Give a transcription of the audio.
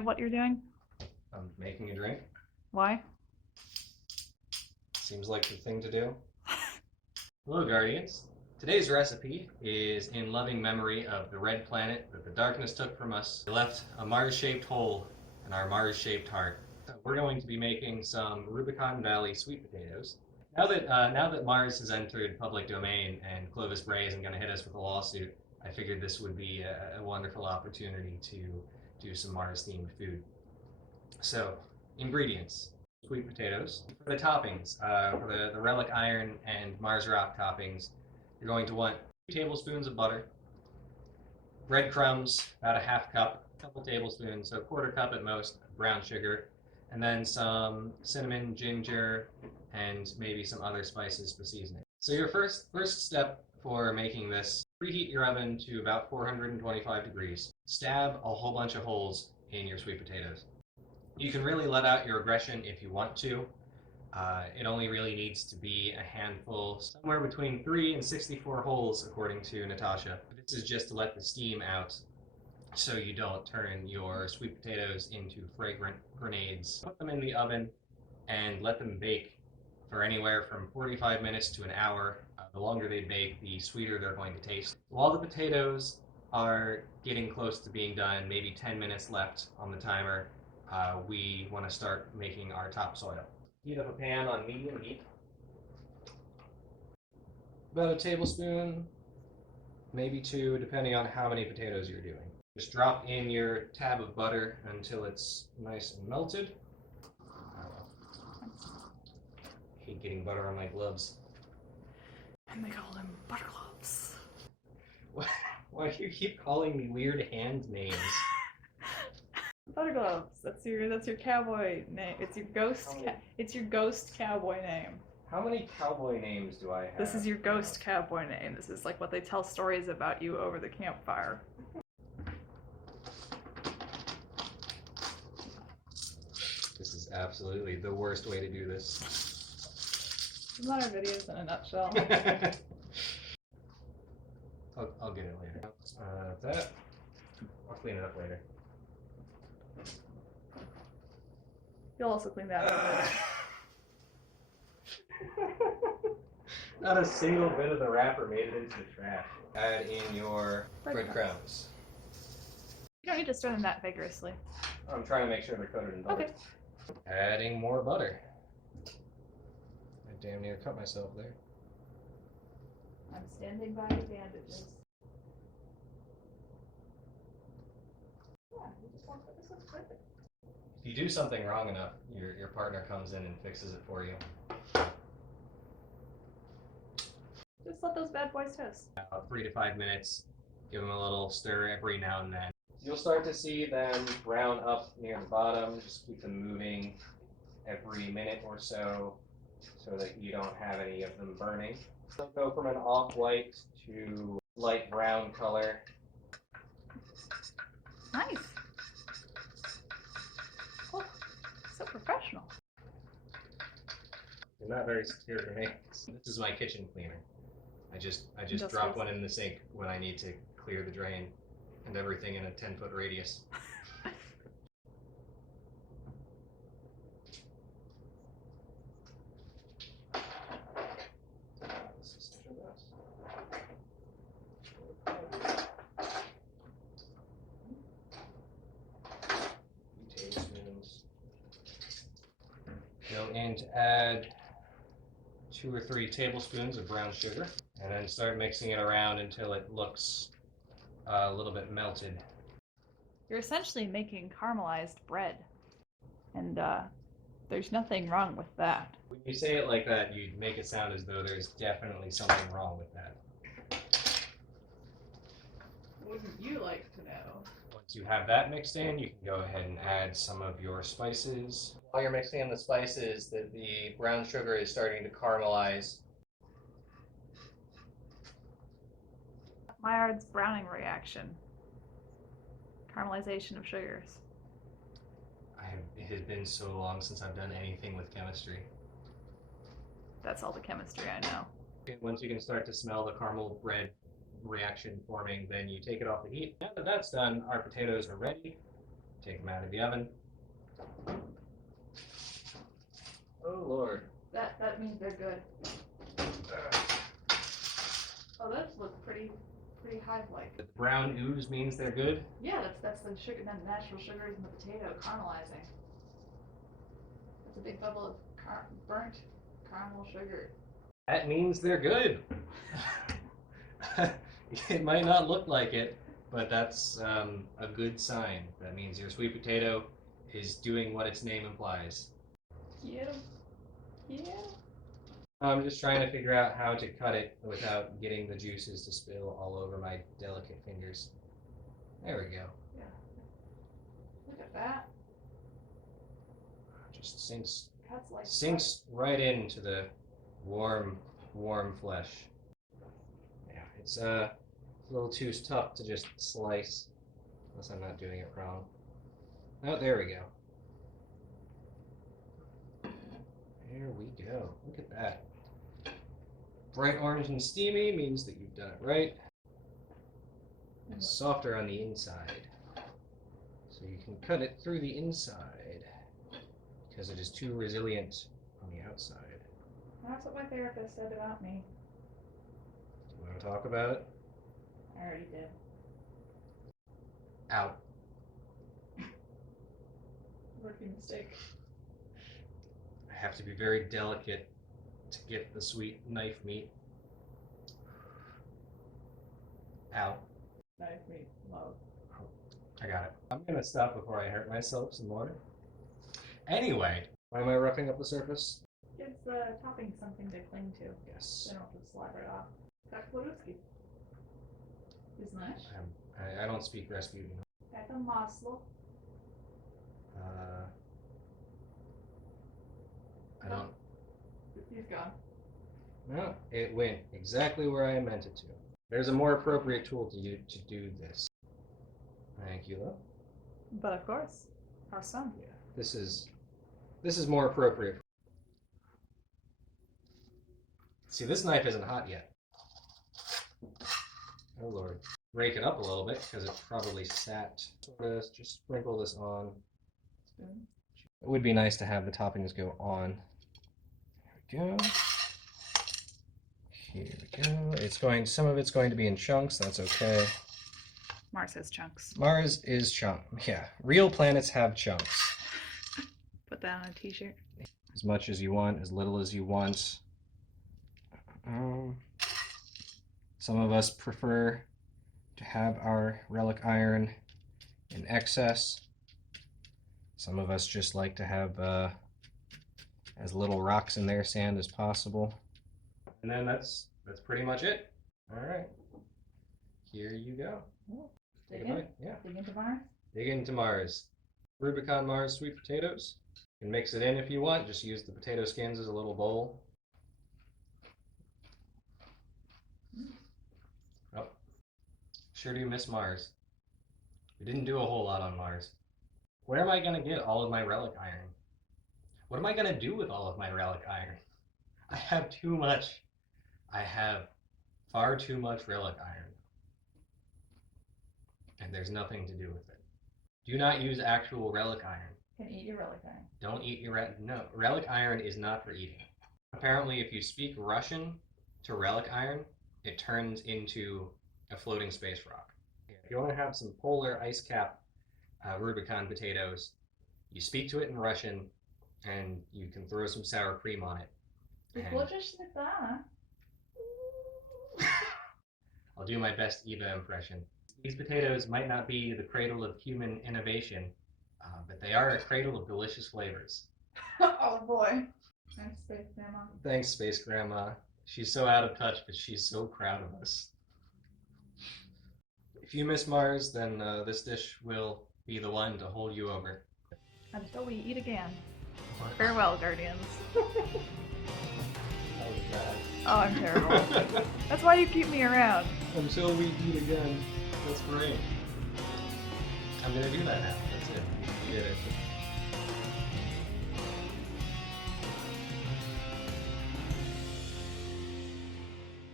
what you're doing? I'm making a drink. Why? Seems like the thing to do. Hello, Guardians. Today's recipe is in loving memory of the red planet that the darkness took from us. It left a Mars-shaped hole in our Mars-shaped heart. So we're going to be making some Rubicon Valley sweet potatoes. Now that Mars has entered public domain and Clovis Bray isn't going to hit us with a lawsuit, I figured this would be a wonderful opportunity to do some Mars-themed food. So, ingredients. Sweet potatoes. For the toppings, for the relic iron and Mars rock toppings, you're going to want 2 tablespoons of butter, breadcrumbs, about a half cup, a couple tablespoons, so a quarter cup at most, brown sugar, and then some cinnamon, ginger, and maybe some other spices for seasoning. So your first step for making this, preheat your oven to about 425 degrees. Stab a whole bunch of holes in your sweet potatoes. You can really let out your aggression if you want to. It only really needs to be a handful, somewhere between 3 and 64 holes, according to Natasha. This is just to let the steam out so you don't turn your sweet potatoes into fragrant grenades. Put them in the oven and let them bake for anywhere from 45 minutes to an hour. The longer they bake, the sweeter they're going to taste. While the potatoes are getting close to being done, maybe 10 minutes left on the timer, we want to start making our topsoil. Heat up a pan on medium heat. About a tablespoon, maybe 2, depending on how many potatoes you're doing. Just drop in your tab of butter until it's nice and melted. I hate getting butter on my gloves. And they call them butter gloves. Why do you keep calling me weird hand names? Butter gloves. That's your cowboy name. It's your ghost cowboy name. How many cowboy names do I have? This is your ghost cowboy name. This is like what they tell stories about you over the campfire. This is absolutely the worst way to do this. These are our videos in a nutshell. I'll get it later. I'll clean it up later. You'll also clean that up later. Not a single bit of the wrapper made it into the trash. Add in your breadcrumbs. You don't need to stir them that vigorously. I'm trying to make sure they're coated in butter. Okay. Adding more butter. I damn near cut myself there. I'm standing by the bandages. Yeah, you just want this looks perfect. If you do something wrong enough, your partner comes in and fixes it for you. Just let those bad boys toast. 3 to 5 minutes. Give them a little stir every now and then. You'll start to see them brown up near the bottom. Just keep them moving every minute or so that you don't have any of them burning. They'll go from an off-white to light brown color. Nice. Oh, so professional. They're not very secure for me. This is my kitchen cleaner. I just drop one in the sink when I need to clear the drain and everything in a 10-foot radius. Go in to add 2 or 3 tablespoons of brown sugar, and then start mixing it around until it looks a little bit melted. You're essentially making caramelized bread, and there's nothing wrong with that. When you say it like that, you make it sound as though there's definitely something wrong with that. Wouldn't you like to know? Once you have that mixed in, you can go ahead and add some of your spices. While you're mixing in the spices, the brown sugar is starting to caramelize. Maillard's browning reaction. Caramelization of sugars. It has been so long since I've done anything with chemistry. That's all the chemistry I know. Once you can start to smell the caramel bread reaction forming, then you take it off the heat. Now that that's done, our potatoes are ready. take them out of the oven. Oh Lord. That means they're good. Oh, those look pretty hive-like. The brown ooze means they're good. Yeah, that's the sugar, the natural sugars in the potato caramelizing. That's a big bubble of burnt caramel sugar. That means they're good. It might not look like it, but that's a good sign. That means your sweet potato is doing what its name implies. Yeah. I'm just trying to figure out how to cut it without getting the juices to spill all over my delicate fingers. There we go. Yeah. Look at that. Just sinks That's like right into the warm flesh. Yeah, it's a little too tough to just slice, unless I'm not doing it wrong. Oh, there we go. There we go. Look at that. Bright orange and steamy means that you've done it right. It's softer on the inside, so you can cut it through the inside because it is too resilient on the outside. That's what my therapist said about me. Do you want to talk about it? I already did. Out. Rookie mistake. I have to be very delicate to get the sweet knife meat out. Knife meat, love. I got it. I'm gonna stop before I hurt myself some more. Anyway, why am I roughing up the surface? Gives the topping something to cling to. Yes. They don't just slide right off. Tak po-ludzki. Ty znasz? I don't speak Rasputin. Это масло. I don't. He's gone. No, it went exactly where I meant it to. There's a more appropriate tool to do this. Thank you, love. But of course, our son. Yeah, this is more appropriate. See, this knife isn't hot yet. Oh Lord. Rake it up a little bit because it probably sat. Just sprinkle this on. Spoon. It would be nice to have the toppings go on. There we go. Here we go. Some of it's going to be in chunks. That's okay. Mars has chunks. Mars is chunk. Yeah, real planets have chunks. Put that on a t-shirt. As much as you want, as little as you want. Some of us prefer to have our relic iron in excess. Some of us just like to have as little rocks in their sand as possible. And then that's pretty much it. All right. Here you go. Dig in? Yeah. Dig into Mars? Dig into Mars. Rubicon Mars sweet potatoes. You can mix it in if you want. Just use the potato skins as a little bowl. Oh, sure do miss Mars. We didn't do a whole lot on Mars. Where am I going to get all of my relic iron? What am I going to do with all of my relic iron? I have too much. I have far too much relic iron. And there's nothing to do with it. Do not use actual relic iron. Can eat your relic iron. Don't eat your no. Relic iron is not for eating. Apparently, if you speak Russian to relic iron, it turns into a floating space rock. If you want to have some polar ice cap Rubicon potatoes, you speak to it in Russian, and you can throw some sour cream on it. I'll do my best Eva impression. These potatoes might not be the cradle of human innovation, but they are a cradle of delicious flavors. Oh boy. Thanks, Space Grandma. Thanks, Space Grandma. She's so out of touch, but she's so proud of us. If you miss Mars, then this dish will be the one to hold you over. Until we eat again. Farewell, Guardians. Oh, I'm terrible. That's why you keep me around. Until we eat again. That's great. I'm gonna do that now. That's it. You did it.